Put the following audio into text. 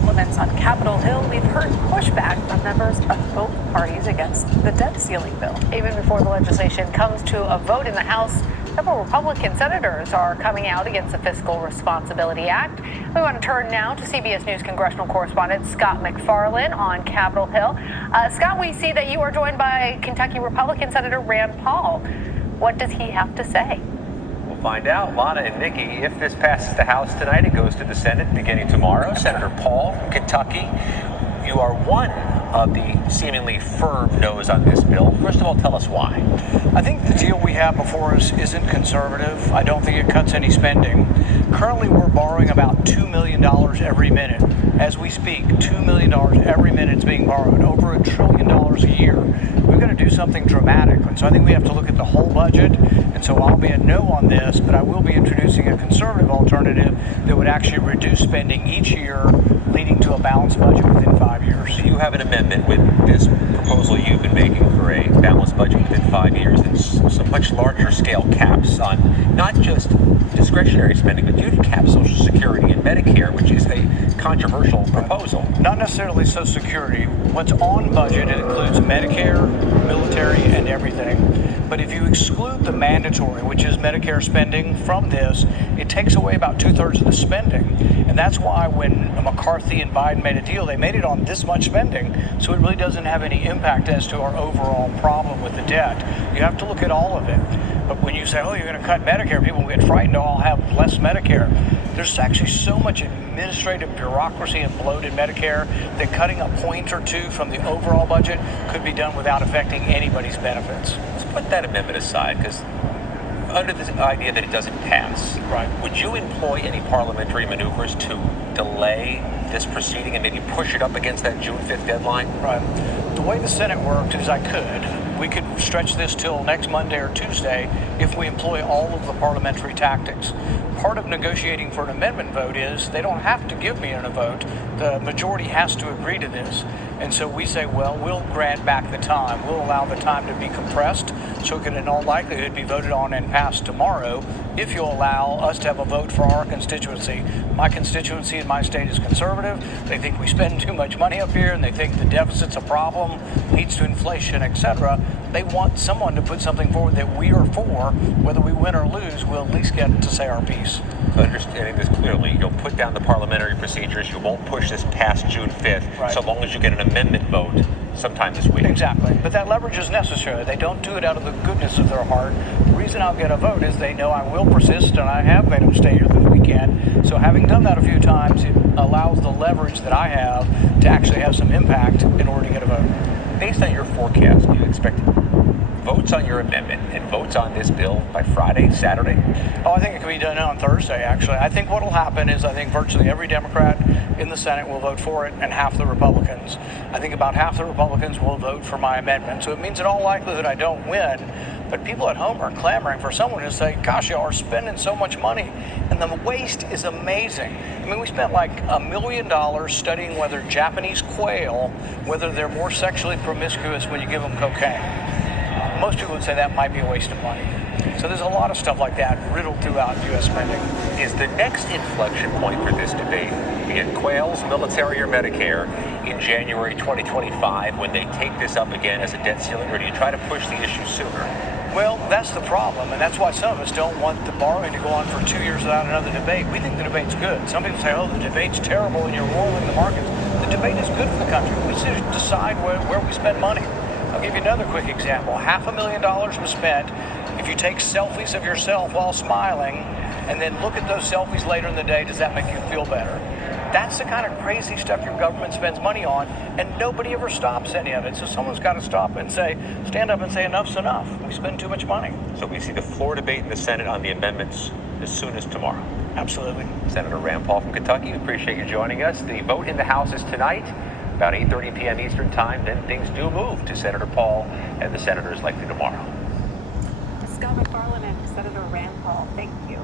developments on Capitol Hill, we've heard pushback from members of both parties against the debt ceiling bill. Even before the legislation comes to a vote in the House, several Republican senators are coming out against the Fiscal Responsibility Act. We want to turn now to CBS News congressional correspondent Scott MacFarlane on Capitol Hill. Scott, we see that you are joined by Kentucky Republican Senator Rand Paul. What does he have to say? We'll find out, Lana and Nikki. If this passes the House tonight, it goes to the Senate beginning tomorrow. Senator Paul from Kentucky, you are one of the seemingly firm no's on this bill. First of all, tell us why. I think the deal we have before us isn't conservative. I don't think it cuts any spending. Currently, we're borrowing about $2 million every minute. As we speak, $2 million every minute is being borrowed, over $1 trillion a year. We've got to do something dramatic. And so I think we have to look at the whole budget. And so I'll be a no on this, but I will be introducing a conservative alternative that would actually reduce spending each year, leading to a balanced budget within 5 years. So you have an amendment with this proposal you've been making for a balanced budget within 5 years and some much larger scale caps on not just discretionary spending, but you'd cap Social Security and Medicare, which is a controversial proposal. Not necessarily Social Security. What's on budget, it includes Medicare, military, and everything. But if you exclude the mandatory, which is Medicare spending, from this, it takes away about 2/3 of the spending. And that's why when McCarthy and Biden made a deal, they made it on this much spending, so it really doesn't have any impact as to our overall problem with the debt. You have to look at all of it. But when you say, oh, you're going to cut Medicare, people get frightened, oh, I'll have less Medicare. There's actually so much administrative bureaucracy and bloated Medicare that cutting a point or two from the overall budget could be done without affecting anybody's benefits. Let's put that amendment aside, because under the idea that it doesn't pass, right, would you employ any parliamentary maneuvers to delay this proceeding and maybe push it up against that June 5th deadline? Right. The way the Senate worked is we could stretch this till next Monday or Tuesday if we employ all of the parliamentary tactics. Part of negotiating for an amendment vote is they don't have to give me a vote. The majority has to agree to this. And so we say, well, we'll grant back the time. We'll allow the time to be compressed so it can in all likelihood be voted on and passed tomorrow if you'll allow us to have a vote for our constituency. My constituency in my state is conservative. They think we spend too much money up here and they think the deficit's a problem, leads to inflation, etc. They want someone to put something forward that we are for. Whether we win or lose, we'll at least get to say our piece. So understanding this clearly, you'll put down the parliamentary procedures. You won't push this past June 5th, right, so long as you get an amendment vote sometime this week. Exactly. But that leverage is necessary. They don't do it out of the goodness of their heart. The reason I'll get a vote is they know I will persist, and I have made them stay here this weekend. So having done that a few times, it allows the leverage that I have to actually have some impact in order to get a vote. Based on your forecast, do you expect votes on your amendment and votes on this bill by Friday, Saturday? Oh, I think it can be done on Thursday, actually. I think what will happen is I think virtually every Democrat in the Senate will vote for it and half the Republicans. I think about half the Republicans will vote for my amendment. So it means in all likelihood I don't win, but people at home are clamoring for someone to say, gosh, y'all are spending so much money. And the waste is amazing. I mean, we spent like $1 million studying whether Japanese quail, whether they're more sexually promiscuous when you give them cocaine. Most people would say that might be a waste of money. So there's a lot of stuff like that riddled throughout U.S. spending. Is the next inflection point for this debate, be it quails, military, or Medicare, in January 2025 when they take this up again as a debt ceiling, or do you try to push the issue sooner? Well, that's the problem, and that's why some of us don't want the borrowing to go on for 2 years without another debate. We think the debate's good. Some people say, oh, the debate's terrible and you're roiling the markets. The debate is good for the country. We should decide where we spend money. I'll give you another quick example. $500,000 was spent. If you take selfies of yourself while smiling and then look at those selfies later in the day, does that make you feel better? That's the kind of crazy stuff your government spends money on, and nobody ever stops any of it. So someone's got to stop and stand up and say enough's enough. We spend too much money. So we see the floor debate in the Senate on the amendments as soon as tomorrow. Absolutely. Senator Rand Paul from Kentucky, we appreciate you joining us. The vote in the House is tonight, about 8:30 p.m. Eastern time. Then things do move to Senator Paul and the senators likely tomorrow. Scott MacFarlane and Senator Rand Paul, thank you.